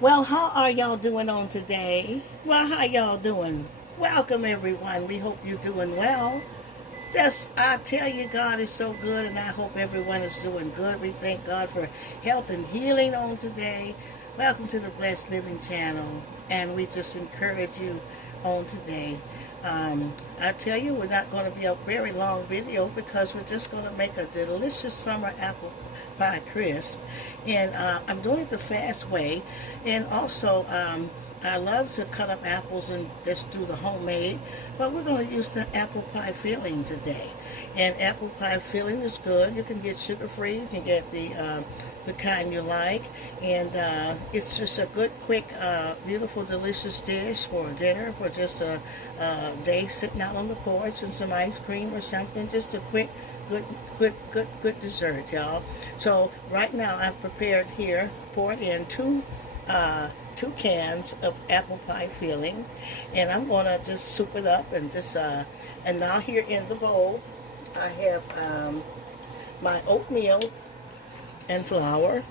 Well, how are y'all doing on today? Well, how y'all doing? Welcome, everyone. We hope you're doing well. I tell you, God is so good, and I hope everyone is doing good. We thank God for health and healing on today. Welcome to the Blessed Living Channel, and we just encourage you on today. I tell you, we're not going to be a very long video because we're just going to make a delicious summer apple pie crisp. And I'm doing it the fast way. And also, I love to cut up apples and just do the homemade, but we're going to use the apple pie filling today. And apple pie filling is good. You can get sugar-free. You can get the kind you like. And it's just a good, quick, beautiful, delicious dish for dinner, for just a day sitting out on the porch and some ice cream or something. Just a quick, good dessert, y'all. So right now I've prepared here, poured in two cans of apple pie filling, and I'm gonna just soup it up and and now here in the bowl I have my oatmeal and flour.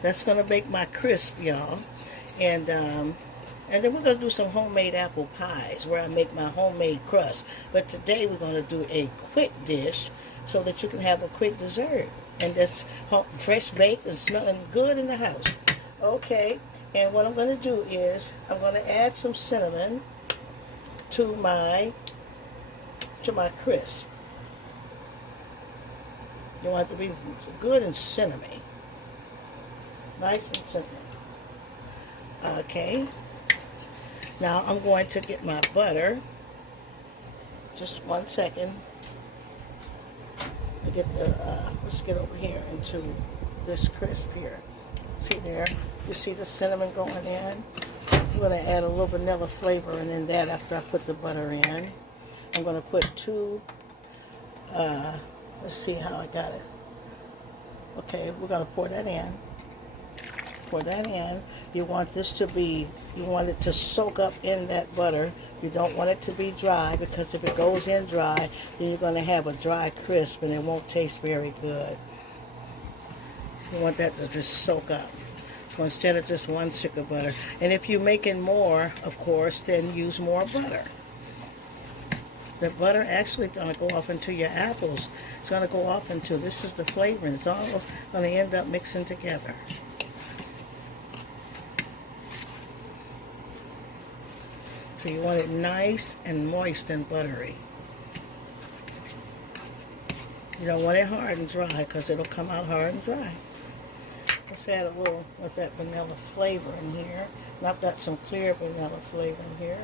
That's gonna make my crisp, y'all. And then we're going to do some homemade apple pies where I make my homemade crust. But today we're going to do a quick dish so that you can have a quick dessert. And that's fresh baked and smelling good in the house. Okay, and what I'm going to do is I'm going to add some cinnamon to my crisp. You want it to be good and cinnamony. Nice and cinnamon. Okay. Now I'm going to get my butter. Just 1 second. I get let's get over here into this crisp here. See there? You see the cinnamon going in? I'm going to add a little vanilla flavor in that after I put the butter in. I'm going to put let's see how I got it. Okay, we're going to pour that in. Pour that in. You want it to soak up in that butter. You don't want it to be dry, because if it goes in dry, then you're going to have a dry crisp and it won't taste very good. You want that to just soak up. So instead of just one stick of butter. And if you're making more, of course, then use more butter. The butter actually going to go off into your apples. It's going to go off into, this is the flavoring. It's all going to end up mixing together. So you want it nice and moist and buttery. You don't want it hard and dry, because it'll come out hard and dry. Let's add a little of that vanilla flavor in here. And I've got some clear vanilla flavor in here.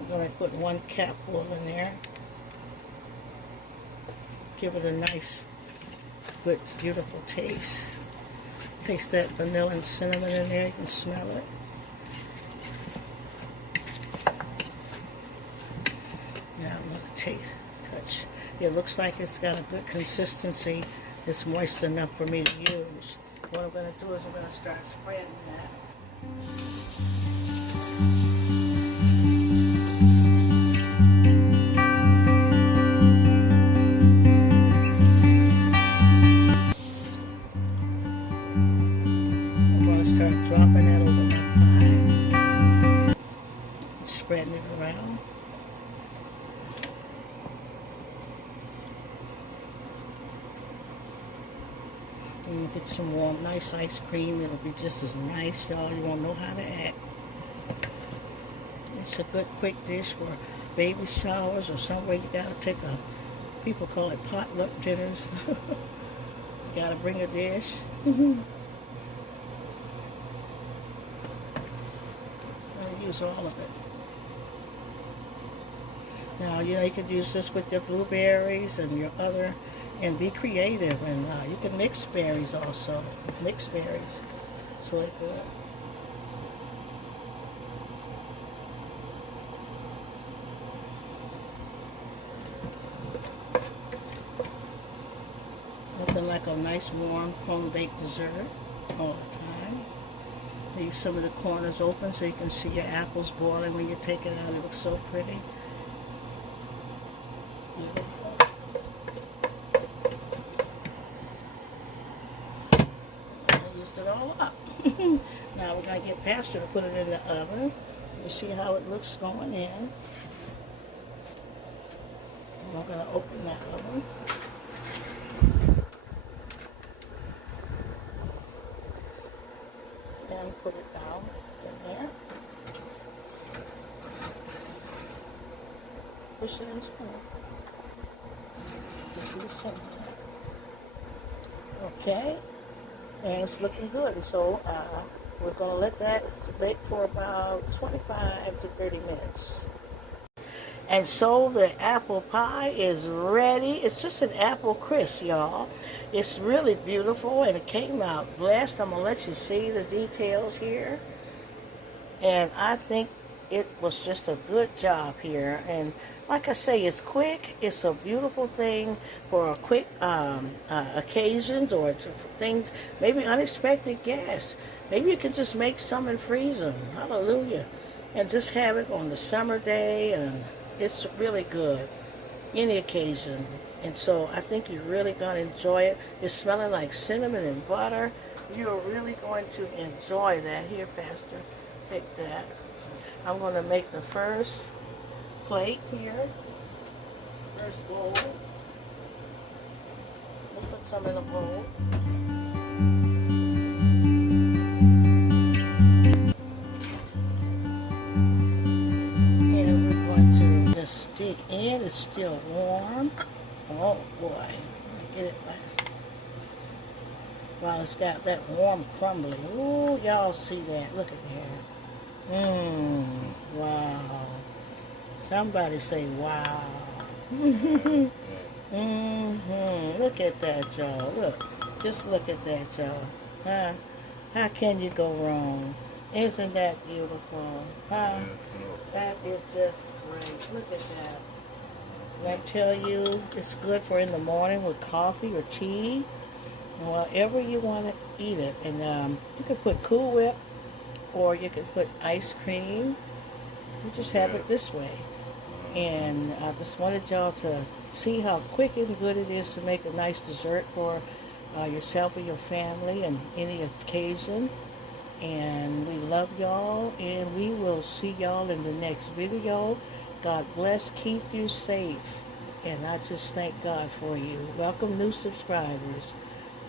I'm going to put 1 capful in there. Give it a nice, good, beautiful taste. Taste that vanilla and cinnamon in there. You can smell it. Now I'm going to touch. It looks like it's got a good consistency. It's moist enough for me to use. What I'm going to do is I'm going to start spreading that. I'm going to start dropping that over my pie. Spreading it around. And you get some warm, nice ice cream. It'll be just as nice, y'all. You won't know how to act. It's a good, quick dish for baby showers or somewhere you gotta take people call it potluck dinners. You gotta bring a dish. I'm gonna use all of it. Now, you could use this with your blueberries and your other, and be creative. And you can mix berries also. Mixed berries. It's really good. Nothing like a nice warm home-baked dessert all the time. Leave some of the corners open so you can see your apples boiling when you take it out. It looks so pretty. I used it all up. Now we're going to get Pastor to put it in the oven. You see how it looks going in. And I'm going to open that oven. And put it down in there. Push it in some more. Get this in there. Okay. And it's looking good. And so we're going to let that bake for about 25 to 30 minutes. And so the apple pie is ready. It's just an apple crisp, y'all. It's really beautiful, and it came out blessed. I'm going to let you see the details here. And I think it was just a good job here. And like I say, it's quick. It's a beautiful thing for a quick occasions or things, maybe unexpected guests. Maybe you can just make some and freeze them. Hallelujah. And just have it on the summer day, and it's really good any occasion. And so I think you're really going to enjoy it. It's smelling like cinnamon and butter. You're really going to enjoy that. Here, Pastor, take that. I'm going to make the first plate here. First bowl. We'll put some in a bowl. And we're going to just dig in. It's still warm. Oh boy. Get it back. While it's got that warm crumbly. Ooh, y'all see that. Look at that. Wow. Somebody say wow. Look at that, y'all. Look. Just look at that, y'all. Huh? How can you go wrong? Isn't that beautiful? Huh? That is just great. Look at that. And I tell you, it's good for in the morning with coffee or tea. Whatever you want to eat it. And you can put Cool Whip, or you can put ice cream. You just have it this way. And I just wanted y'all to see how quick and good it is to make a nice dessert for yourself or your family and any occasion. And we love y'all, and we will see y'all in the next video. God bless, keep you safe, and I just thank God for you. Welcome new subscribers.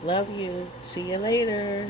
Love you. See you later.